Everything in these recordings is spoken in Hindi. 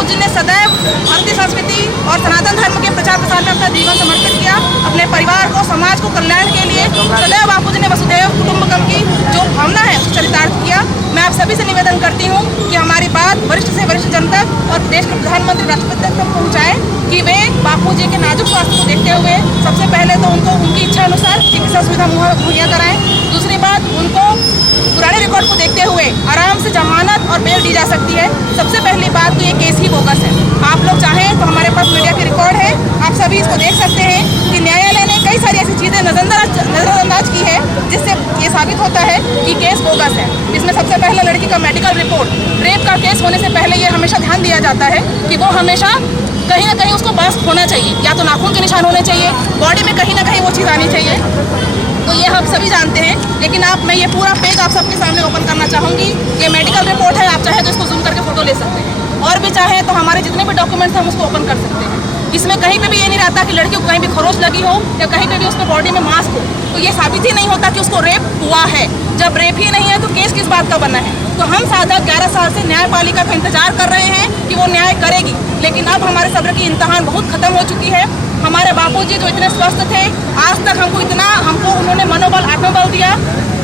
बापूजी ने सदैव भारतीय संस्कृति और सनातन धर्म के प्रचार प्रसार में अपना जीवन समर्पित किया। अपने परिवार को, समाज को कल्याण के लिए सदैव बापूजी ने वसुधैव कुटुंबकम की जो भावना है उसको चरितार्थ किया। मैं आप सभी से निवेदन करती हूँ कि हमारी बात वरिष्ठ से वरिष्ठ जन तक और देश के प्रधानमंत्री राष्ट्रपति तक पहुँचाएं कि वे बापूजी के नाजुक स्वास्थ्य को देखते हुए सबसे पहले तो उनको उनकी इच्छा अनुसार चिकित्सा सुविधा मुहैया कराएं। दूसरी बात, उनको पुराने रिकॉर्ड को देखते हुए आराम से जमानत और बेल दी जा सकती है। सबसे पहली बात तो ये केस ही बोगस है। आप लोग चाहें तो हमारे पास मीडिया के रिकॉर्ड है, आप सभी इसको देख सकते हैं कि न्यायालय ने कई सारी ऐसी चीज़ें नजरअंदाज की है जिससे ये साबित होता है कि केस बोगस है। इसमें सबसे पहले लड़की का मेडिकल रिपोर्ट, रेप का केस होने से पहले ये हमेशा ध्यान दिया जाता है कि वो हमेशा कहीं ना कहीं उसको बस्ट होना चाहिए, या तो नाखून के निशान होने चाहिए, बॉडी में कहीं ना कहीं वो चीज़ आनी चाहिए। तो ये हम सभी जानते हैं, लेकिन मैं ये पूरा पेज आप सबके सामने ओपन करना चाहूँगी। ये मेडिकल रिपोर्ट है, आप चाहे तो इसको जूम करके फोटो ले सकते हैं, और भी चाहे तो हमारे जितने भी डॉक्यूमेंट्स हम उसको ओपन कर सकते हैं। इसमें कहीं पे भी ये नहीं रहता कि लड़की को कहीं भी खरोच लगी हो या कहीं पे भी उसके बॉडी में मास्क हो, तो ये साबित ही नहीं होता कि उसको रेप हुआ है। जब रेप ही नहीं है तो केस किस बात का बना है? तो हम साधक 11 साल से न्यायपालिका का इंतजार कर रहे हैं कि वो न्याय करेगी, लेकिन अब हमारे सब्र की इम्तिहान बहुत खत्म हो चुकी है। हमारे बापूजी जो इतने स्वस्थ थे, आज तक हमको उन्होंने मनोबल, आत्मबल दिया,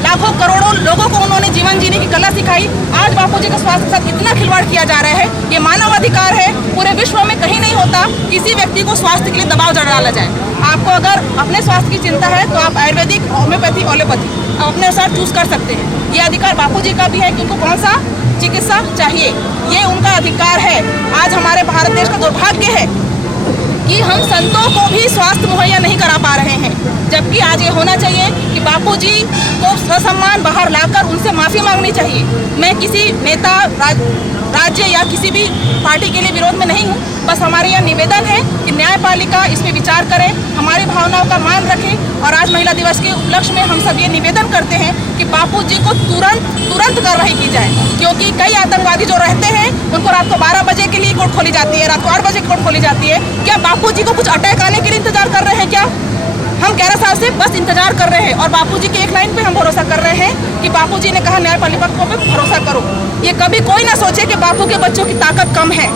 लाखों करोड़ों लोगों को उन्होंने जीवन जीने की कला सिखाई। आज बापूजी के स्वास्थ्य के साथ इतना खिलवाड़ किया जा रहा है, ये मानव अधिकार है। पूरे विश्व में कहीं नहीं होता किसी व्यक्ति को स्वास्थ्य के लिए दबाव डाला जाए। आपको अगर अपने स्वास्थ्य की चिंता है तो आप आयुर्वेदिक, होम्योपैथी, एलोपैथी आप अपने अनुसार चूज कर सकते हैं। ये अधिकार बापूजी का भी है कि उनको कौन सा चिकित्सा चाहिए, ये उनका अधिकार है। आज हमारे भारत देश का दुर्भाग्य है कि हम संतों को भी स्वास्थ्य मुहैया नहीं करा पा रहे हैं, जबकि आज ये होना चाहिए कि बापूजी को ससम्मान बाहर लाकर उनसे माफ़ी मांगनी चाहिए। मैं किसी नेता, राज्य या किसी भी पार्टी के लिए विरोध में नहीं हूँ, बस हमारे यहाँ निवेदन है कि न्यायपालिका इस पर विचार करे, हमारी भावनाओं का मान रखे। और आज महिला दिवस के उपलक्ष्य में हम सब ये निवेदन करते हैं कि बापूजी को तुरंत कार्रवाई की जाए, क्योंकि कई आतंकवादी जो रहते हैं उनको रात को 12 बजे के लिए कोर्ट खोली जाती है, रात को 8 बजे कोर्ट खोली जाती है। क्या बापूजी को कुछ अटैक आने के लिए इंतजार कर रहे हैं क्या? हम 11 साल से बस इंतजार कर रहे हैं, और बापूजी की एक लाइन पे हम भरोसा कर रहे हैं कि बापूजी ने कहा न्यायपालिका पे भरोसा करो। ये कभी कोई ना सोचे कि बापू के बच्चों की ताकत कम है।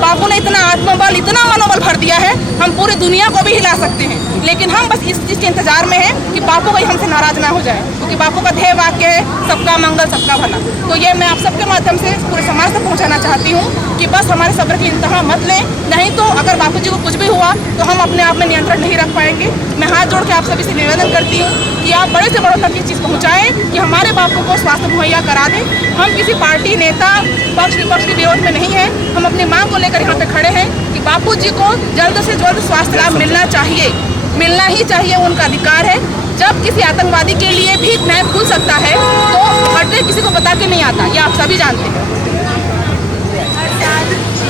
बापू ने इतना आत्मबल, इतना मनोबल भर दिया है, हम पूरी दुनिया को भी हिला सकते हैं। लेकिन हम बस इस चीज़ के इंतजार में हैं कि बापू कहीं हमसे नाराज ना हो जाए, क्योंकि बापू का ध्येय वाक्य है सबका मंगल सबका भला। तो ये मैं आप सबके माध्यम से पूरे समाज तक पहुँचाना चाहती हूँ कि बस हमारे सब्र की इंतहा मत लें, नहीं तो अगर बापूजी को कुछ भी हुआ तो हम अपने आप में नियंत्रण नहीं रख पाएंगे। मैं हाथ जोड़ के आप सभी से निवेदन करती हूँ कि आप बड़े से बड़ों तक ये चीज़ पहुँचाएं कि हमारे बापू को स्वास्थ्य मुहैया करा दें। हम किसी पार्टी, नेता, पक्ष विपक्ष के विरोध में नहीं है, हम अपनी मांग को लेकर यहाँ पे खड़े हैं कि बापूजी को जल्द से जल्द स्वास्थ्य लाभ मिलना चाहिए, मिलना ही चाहिए, उनका अधिकार है। जब किसी आतंकवादी के लिए भी न्याय खुल सकता है तो हटे किसी को बता के नहीं आता, ये आप सभी जानते हैं।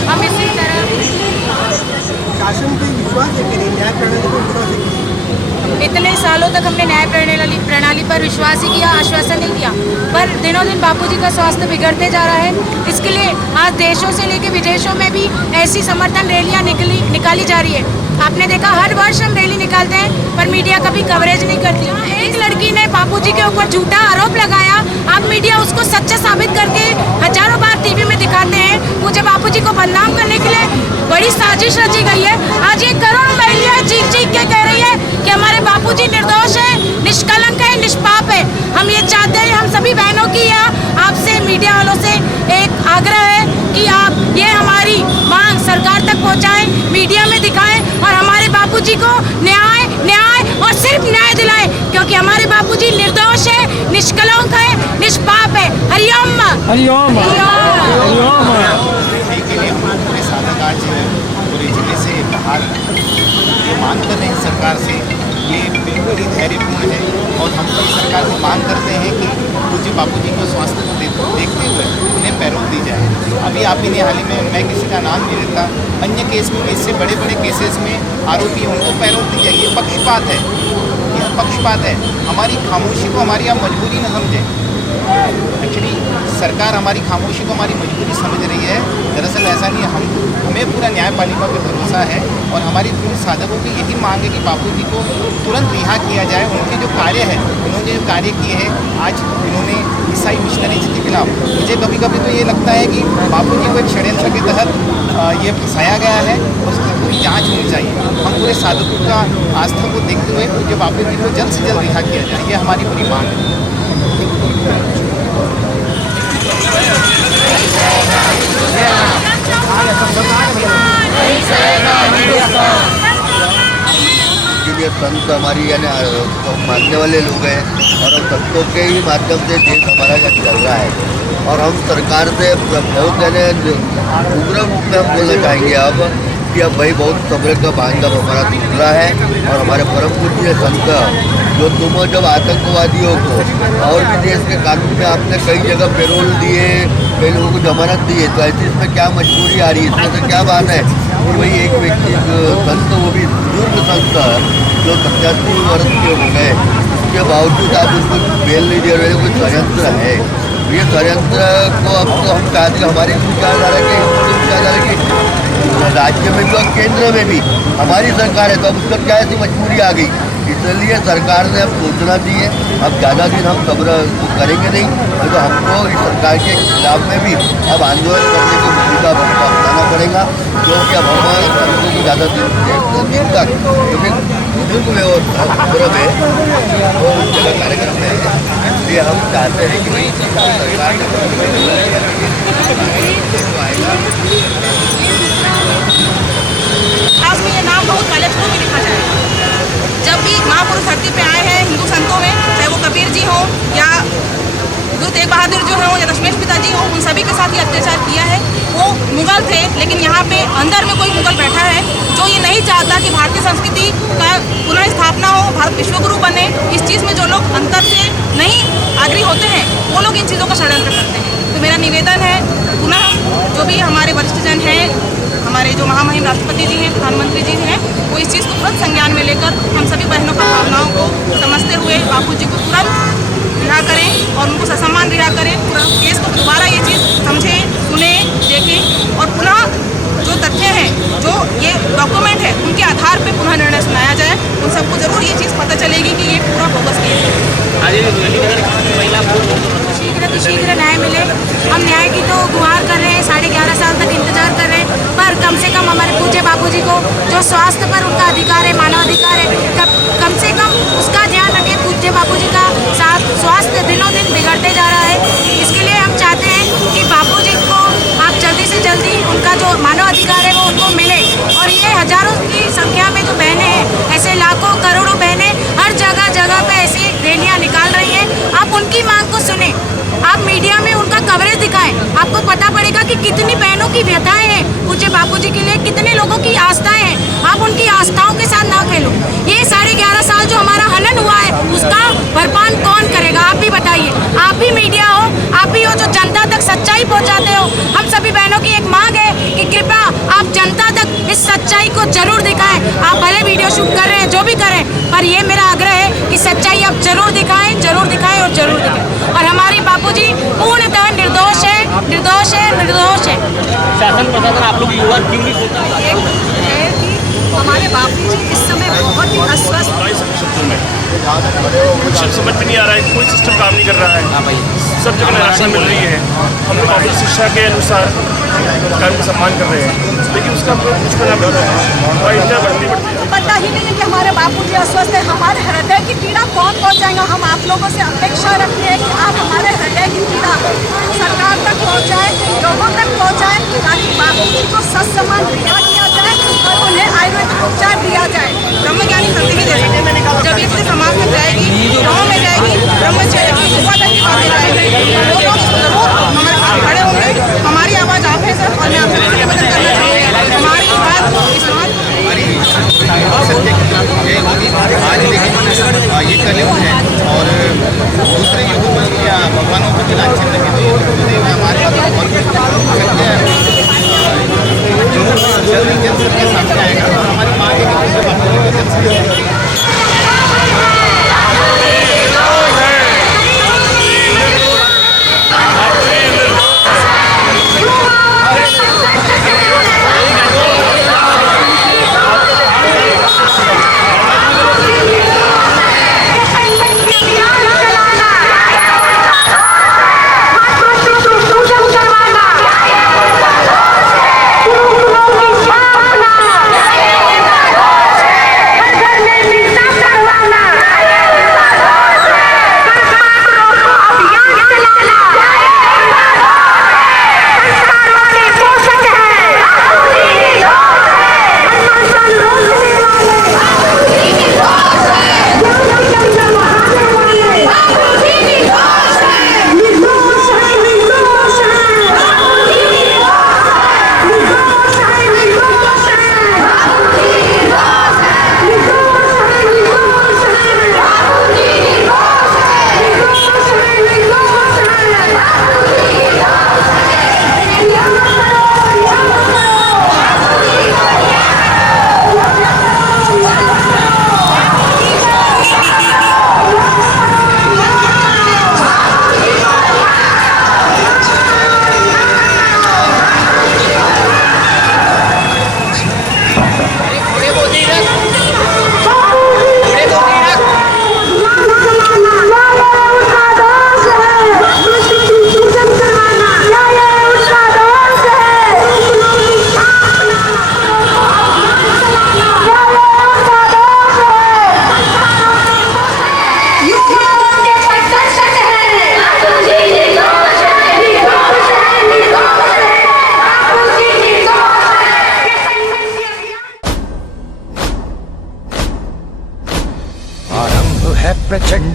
हम इसी तरह शासन पे विश्वास है कि नहीं, न्याय प्रणाली पर विश्वास है? इतने सालों तक हमने न्याय प्रणाली पर विश्वास ही किया, आश्वासन नहीं किया, पर दिनों दिन बापूजी का स्वास्थ्य बिगड़ते जा रहा है। इसके लिए आज देशों से लेकर विदेशों में भी ऐसी समर्थन रैलियां निकाली जा रही है। आपने देखा हर वर्ष हम रैली निकालते हैं, पर मीडिया कभी कवरेज नहीं करती। एक लड़की ने बापूजी के ऊपर झूठा आरोप लगाया, अब मीडिया उसको सच्चा साबित करके हजारों बार टीवी में दिखाते हैं। मुझे बापूजी को बदनाम करने के लिए बड़ी साजिश रची गई है। आज ये करोड़ महिलाएं चीख के कह रही है कि हमारे बापूजी निर्दोष है, निष्कलंक है, निष्पाप है। हम ये चाहते हैं, हम सभी बहनों की आपसे, मीडिया वालों से एक आग्रह है कि आप ये हमारी मांग सरकार तक पहुंचाएं, मीडिया में दिखाएं और हमारे बापूजी को न्याय और सिर्फ न्याय दिलाएं, क्योंकि हमारे बापूजी निर्दोष है, निष्कलंक है, निष्पाप है। हरिओम हरिओम हरिओम। पूरे साधक आज पूरे जिले से बाहर ये मांग कर रहे हैं सरकार से, ये बिल्कुल ही धैर्यपूर्ण है। और हम तो सरकार से मांग करते हैं कि पूज्य बापूजी को स्वास्थ्य को देखते हुए उन्हें पैरोल दी जाए। अभी आप ही ने हाल ही में, मैं किसी का नाम नहीं लेता, अन्य केस में, इससे बड़े बड़े केसेस में आरोपी उनको पैरोल दी जाए। ये पक्षपात है, यह पक्षपात है। हमारी खामोशी को हमारी आप मजबूरी न समझें। एक्चुअली सरकार हमारी खामोशी को हमारी मजबूरी समझ रही है, दरअसल ऐसा नहीं है। हमें पूरा न्यायपालिका पर भरोसा है और हमारी पूरे साधकों की यही मांग है कि बापूजी को तुरंत रिहा किया जाए। उनके जो कार्य है, उन्होंने जो कार्य किए हैं, आज इन्होंने ईसाई मिशनरीज के खिलाफ, मुझे कभी कभी तो ये लगता है कि बापूजी को एक षड्यंत्र के तहत ये फंसाया गया है, उसकी पूरी जांच होनी चाहिए। हम पूरे साधकों का आस्था को देखते हुए पूज्य बापू जी को जल्द से जल्द रिहा किया जाए, ये हमारी पूरी मांग है। ये संत हमारी यानी मानने वाले लोग हैं और हम संतों के ही माध्यम से देश हमारा चल रहा है। और हम सरकार से बहुत यानी उग्र रूप में हम बोलना चाहेंगे अब कि अब भाई बहुत सब्र का बांधा हमारा दिख रहा है। और हमारे परम पूज्य संत जो तुम जब आतंकवादियों को और भी देश के कानून में आपने कई जगह पेरोल दिए, कई लोगों को जमानत दी है, तो ऐसे इसमें क्या मजबूरी आ रही है? इसमें तो क्या बात है कि भाई एक व्यक्ति संत, वो भी बुजुर्ग संत जो 85 वर्ष के हो गए, उसके बावजूद आप उसको बेल नहीं दे रहे, कोई षड्यंत्र है। ये षड्यंत्र को अब तो हम चाहते हैं हमारी विचारधारा के विचारधारा की राज्य में भी और केंद्र में भी हमारी सरकार है, तो अब उसका क्या ऐसी मजबूरी आ गई? इसलिए सरकार ने अब सोचना चाहिए। अब ज़्यादा दिन हम सब्र करेंगे नहीं, तो हमको इस सरकार के खिलाफ में भी अब आंदोलन करने की भूमिका अपनाना पड़ेगा, क्योंकि अब हमारे संतों को ज़्यादा दिन तक क्योंकि बुजुर्ग में और सब्र में वो उस जगह कार्यक्रम में है। इसलिए हम चाहते हैं कि भाई सरकार आज में ये नाम बहुत पहले शुरू में लिखा जाए। जब भी महापुरुष धरती पे आए हैं हिंदू संतों में, चाहे वो कबीर जी हों या गुरु तेग बहादुर जो हों या दशमेश पिताजी हों, उन सभी के साथ ये अत्याचार किया है। वो मुगल थे, लेकिन यहाँ पे अंदर में कोई मुगल बैठा है जो ये नहीं चाहता कि भारतीय संस्कृति का पुनः स्थापना हो, भारत विश्वगुरु बने। इस चीज़ में जो लोग अंतर से नहीं आग्रही होते हैं, वो लोग इन चीज़ों का षड्यंत्र करते हैं। तो मेरा निवेदन है पुनः जो भी हमारे वरिष्ठ जन हैं, हमारे जो महामहिम राष्ट्रपति जी हैं, प्रधानमंत्री जी हैं, वो इस चीज़ को तुरंत संज्ञान में लेकर हम सभी बहनों की भावनाओं को समझते हुए बापू जी को तुरंत रिहा करें और उनको ससम्मान रिहा करें। तुरंत केस को दोबारा ये चीज़ समझें, सुनें, देखें और पुनः जो तथ्य हैं, जो ये डॉक्यूमेंट है, उनके आधार पर पुनः निर्णय सुनाया जाए। उन सबको जरूर ये चीज़ पता चलेगी कि ये पूरा बोगस केस है। शीघ्र न्याय मिले। हम न्याय की तो गुहार कर रहे हैं, 11.5 साल तक इंतजार कर रहे हैं, पर कम से कम हमारे पूज्य बापू जी को जो स्वास्थ्य पर उनका अधिकार है, मानवाधिकार है, कम से कम उसका ध्यान रखें। पूज्य बापू जी का स्वास्थ्य दिनों दिन बिगड़ते जा रहा है। इसके लिए हम चाहते हैं कि बापू जी को आप जल्दी से जल्दी उनका जो मानवाधिकार है वो उनको मिले। और ये हजारों की संख्या में जो बहनें हैं, ऐसे लाखों करोड़ों बहनें हर जगह जगह पे ऐसी रैलियाँ निकाल रही हैं। आप उनकी मांग को सुने, आप मीडिया में उनका कवरेज दिखाएं। आपको पता पड़ेगा कि कितनी बहनों की व्यथाएं हैं पूज्य बापू जी के लिए, कितने लोगों की आस्थाएं हैं। आप उनकी आस्थाओं के साथ ना खेलो। ये 11.5 साल जो हमारा हनन हुआ है, उसका भरपान कौन करेगा? आप भी बताइए। आप भी मीडिया हो, आप भी हो जो जनता तक सच्चाई पहुंचाते हो। हम सभी बहनों की एक मांग है कि कृपया आप जनता तक इस सच्चाई को जरूर दिखाएं। आप भले वीडियो शूट कर रहे हैं, जो भी करें, पर ये मेरा आग्रह है कि सच्चाई आप जरूर दिखाएं, जरूर दिखाएं और जरूर दिखाएं। और हमारी बापूजी पूर्णतः निर्दोष है, निर्दोष है, निर्दोष है। शासन प्रशासन आप लोग युवा क्यों नहीं सोचते है कि हमारे बापू जी इस समय बहुत ही अस्वस्थ कुछ समझ में नहीं आ रहा है, कोई सिस्टम काम नहीं कर रहा है, सब जगह निराशा मिल रही है। हम लोग अपनी शिक्षा के अनुसार कार्य का सम्मान कर रहे हैं, लेकिन उसका कुछ परिणाम नहीं है। इंडिया बढ़ती पता ही नहीं है कि हमारे बापू जी अस्वस्थ है। हमारे हृदय की पीड़ा कौन पहुंचाएगा? हम आप लोगों से अपेक्षा रखते हैं कि आप हमारे हृदय की पीड़ा सरकार तक पहुंचाएं, लोगों तक पहुंचाएं, ताकि बापू जी को ससम्मान रिहा किया जाए और उन्हें आयुर्वेदिक उपचार दिया जाए। ब्रह्मज्ञानी संत ही दे सकते हैं। जब ये चीज़ समाज में जाएगी, गाँव में जाएगी, ब्रह्मचर्य की गुफा तक की बातें जाएगी, वो लोग जरूर हमारे साथ खड़े होंगे। हमारी आवाज़ आप है सर, और मैं आपसे निवेदन करना चाहूँगी हमारी बात को इस समाज सत्य की जय होगी। आज लेकिन ये कलयुग है और दूसरे युग या भगवानों को भी लांछन लगे, तो ये हमारे पास और सत्य जो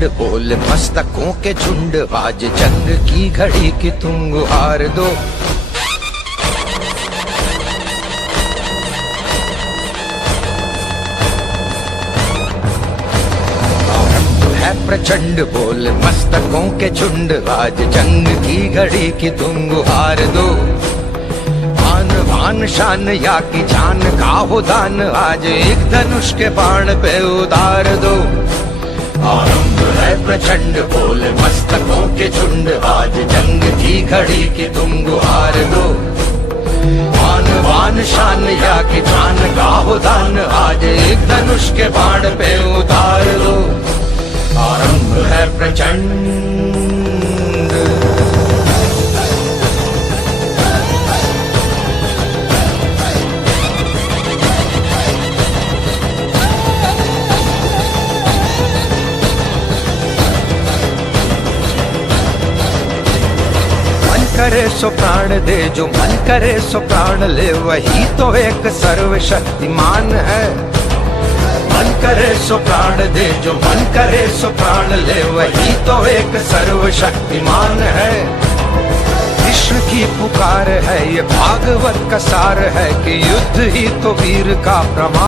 प्रचंड बोल मस्तकों के झुंड, आज जंग की घड़ी की तुम गुहार दो। प्रचंड बोल मस्तकों के झुंड, आज जंग की घड़ी की तुम गुहार दो। आन बान शान या की जान का हो दान, आज एक धनुष के बाण पे उतार दो। आरंभ है प्रचंड बोल मस्तकों के झुंड, आज जंग की घड़ी की तुम गुहार दो। आन बान शान या की जान का हो दान, आज एक धनुष के बाण पे उतार दो। आरंभ है प्रचंड। मन करे सो प्राण दे, जो मन करे सो प्राण ले, वही तो एक सर्वशक्तिमान है। मन करे सो प्राण दे, जो मन करे सो प्राण ले, वही तो एक सर्वशक्तिमान है। कृष्ण की पुकार है, ये भागवत का सार है कि युद्ध ही तो वीर का प्रमाण।